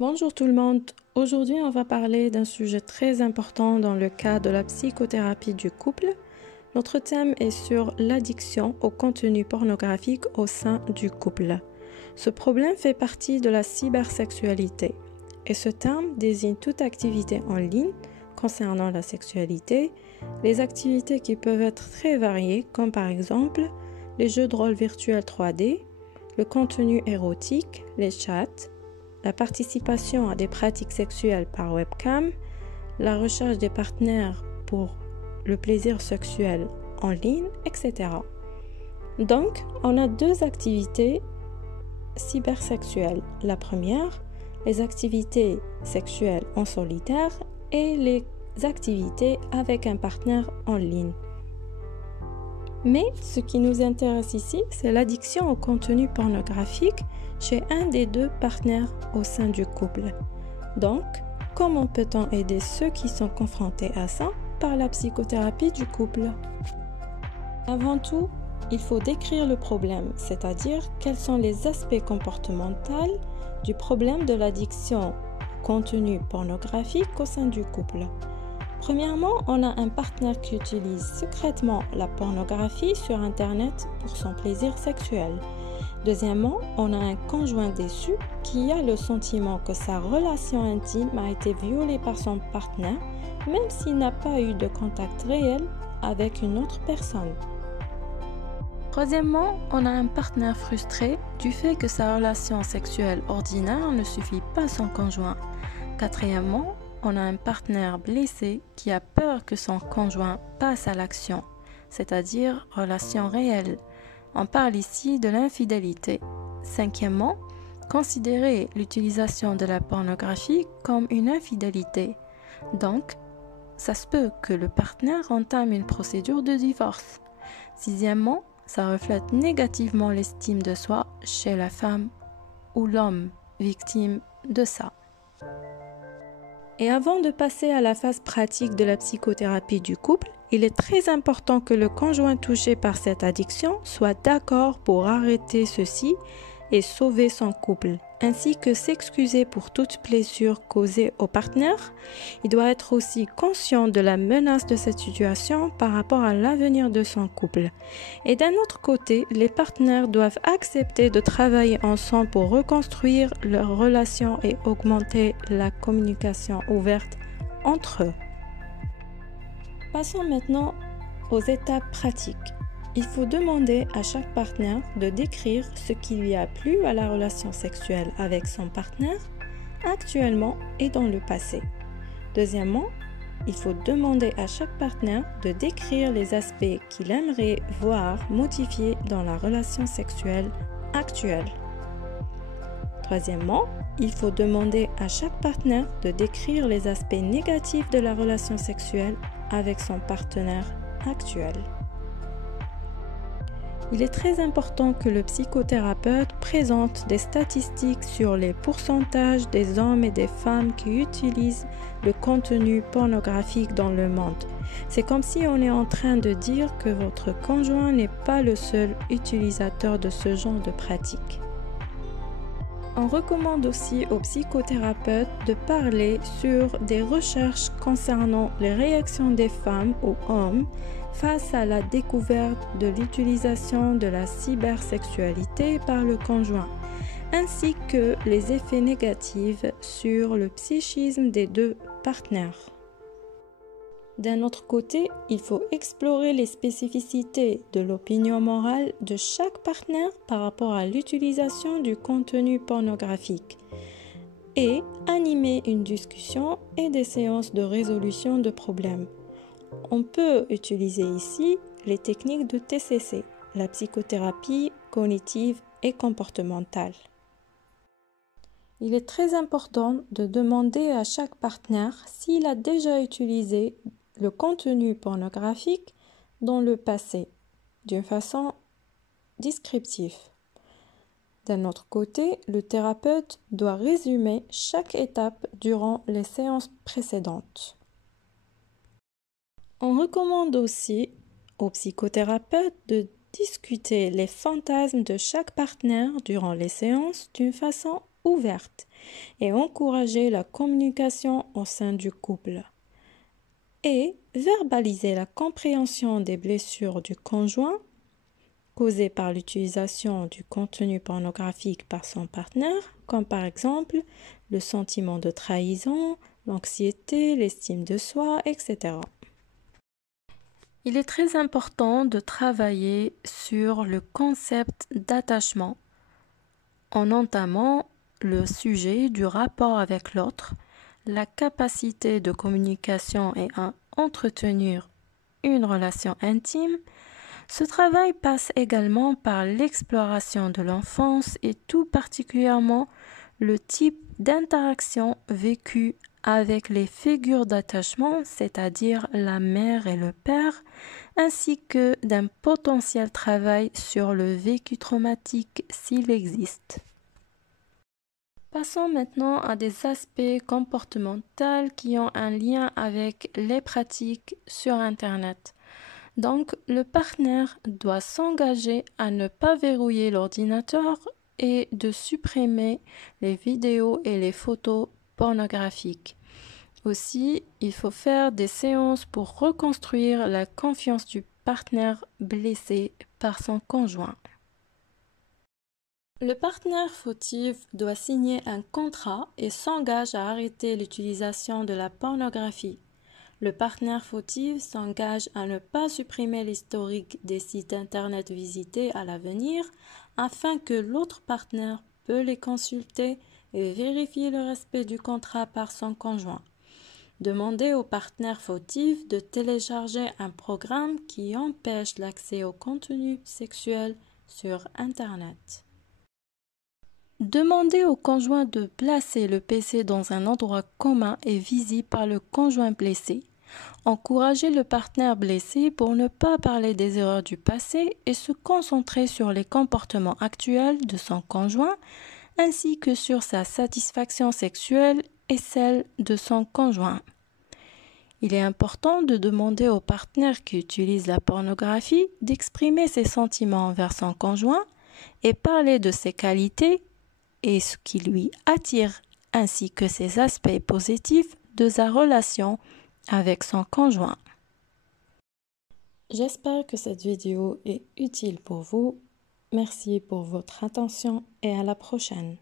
Bonjour tout le monde. Aujourd'hui, on va parler d'un sujet très important dans le cas de la psychothérapie du couple. Notre thème est sur l'addiction au contenu pornographique au sein du couple. Ce problème fait partie de la cybersexualité et ce terme désigne toute activité en ligne concernant la sexualité, les activités qui peuvent être très variées comme par exemple les jeux de rôle virtuels 3D, le contenu érotique, les chats, la participation à des pratiques sexuelles par webcam, la recherche des partenaires pour le plaisir sexuel en ligne, etc. Donc, on a deux activités cybersexuelles. La première, les activités sexuelles en solitaire et les activités avec un partenaire en ligne. Mais ce qui nous intéresse ici, c'est l'addiction au contenu pornographique chez un des deux partenaires au sein du couple. Donc, comment peut-on aider ceux qui sont confrontés à ça par la psychothérapie du couple? Avant tout, il faut décrire le problème, c'est-à-dire quels sont les aspects comportementaux du problème de l'addiction au contenu pornographique au sein du couple. Premièrement, on a un partenaire qui utilise secrètement la pornographie sur Internet pour son plaisir sexuel. Deuxièmement, on a un conjoint déçu qui a le sentiment que sa relation intime a été violée par son partenaire, même s'il n'a pas eu de contact réel avec une autre personne. Troisièmement, on a un partenaire frustré du fait que sa relation sexuelle ordinaire ne suffit pas son conjoint. Quatrièmement, on a un partenaire blessé qui a peur que son conjoint passe à l'action, c'est-à-dire relation réelle. On parle ici de l'infidélité. Cinquièmement, considérer l'utilisation de la pornographie comme une infidélité. Donc, ça se peut que le partenaire entame une procédure de divorce. Sixièmement, ça reflète négativement l'estime de soi chez la femme ou l'homme victime de ça. Et avant de passer à la phase pratique de la psychothérapie du couple, il est très important que le conjoint touché par cette addiction soit d'accord pour arrêter ceci et sauver son couple, ainsi que s'excuser pour toute blessure causée au partenaire. Il doit être aussi conscient de la menace de cette situation par rapport à l'avenir de son couple. Et d'un autre côté, les partenaires doivent accepter de travailler ensemble pour reconstruire leur relation et augmenter la communication ouverte entre eux. Passons maintenant aux étapes pratiques. Il faut demander à chaque partenaire de décrire ce qui lui a plu à la relation sexuelle avec son partenaire actuellement et dans le passé. Deuxièmement, il faut demander à chaque partenaire de décrire les aspects qu'il aimerait voir modifiés dans la relation sexuelle actuelle. Troisièmement, il faut demander à chaque partenaire de décrire les aspects négatifs de la relation sexuelle avec son partenaire actuel. Il est très important que le psychothérapeute présente des statistiques sur les pourcentages des hommes et des femmes qui utilisent le contenu pornographique dans le monde. C'est comme si on est en train de dire que votre conjoint n'est pas le seul utilisateur de ce genre de pratique. On recommande aussi aux psychothérapeutes de parler sur des recherches concernant les réactions des femmes ou hommes face à la découverte de l'utilisation de la cybersexualité par le conjoint, ainsi que les effets négatifs sur le psychisme des deux partenaires. D'un autre côté, il faut explorer les spécificités de l'opinion morale de chaque partenaire par rapport à l'utilisation du contenu pornographique et animer une discussion et des séances de résolution de problèmes. On peut utiliser ici les techniques de TCC, la psychothérapie cognitive et comportementale. Il est très important de demander à chaque partenaire s'il a déjà utilisé le contenu pornographique dans le passé, d'une façon descriptive. D'un autre côté, le thérapeute doit résumer chaque étape durant les séances précédentes. On recommande aussi aux psychothérapeutes de discuter les fantasmes de chaque partenaire durant les séances d'une façon ouverte et encourager la communication au sein du couple. Et verbaliser la compréhension des blessures du conjoint causées par l'utilisation du contenu pornographique par son partenaire, comme par exemple le sentiment de trahison, l'anxiété, l'estime de soi, etc. Il est très important de travailler sur le concept d'attachement en entamant le sujet du rapport avec l'autre, la capacité de communication et à entretenir une relation intime. Ce travail passe également par l'exploration de l'enfance et tout particulièrement le type d'interaction vécue avec les figures d'attachement, c'est-à-dire la mère et le père, ainsi que d'un potentiel travail sur le vécu traumatique s'il existe. Passons maintenant à des aspects comportementaux qui ont un lien avec les pratiques sur Internet. Donc, le partenaire doit s'engager à ne pas verrouiller l'ordinateur et de supprimer les vidéos et les photos pornographiques. Aussi, il faut faire des séances pour reconstruire la confiance du partenaire blessé par son conjoint. Le partenaire fautif doit signer un contrat et s'engage à arrêter l'utilisation de la pornographie. Le partenaire fautif s'engage à ne pas supprimer l'historique des sites internet visités à l'avenir afin que l'autre partenaire peut les consulter et vérifier le respect du contrat par son conjoint. Demandez au partenaire fautif de télécharger un programme qui empêche l'accès au contenu sexuel sur Internet. Demandez au conjoint de placer le PC dans un endroit commun et visible par le conjoint blessé. Encouragez le partenaire blessé pour ne pas parler des erreurs du passé et se concentrer sur les comportements actuels de son conjoint ainsi que sur sa satisfaction sexuelle et celle de son conjoint. Il est important de demander au partenaire qui utilise la pornographie d'exprimer ses sentiments envers son conjoint et parler de ses qualités et ce qui lui attire, ainsi que ses aspects positifs de sa relation avec son conjoint. J'espère que cette vidéo est utile pour vous. Merci pour votre attention et à la prochaine.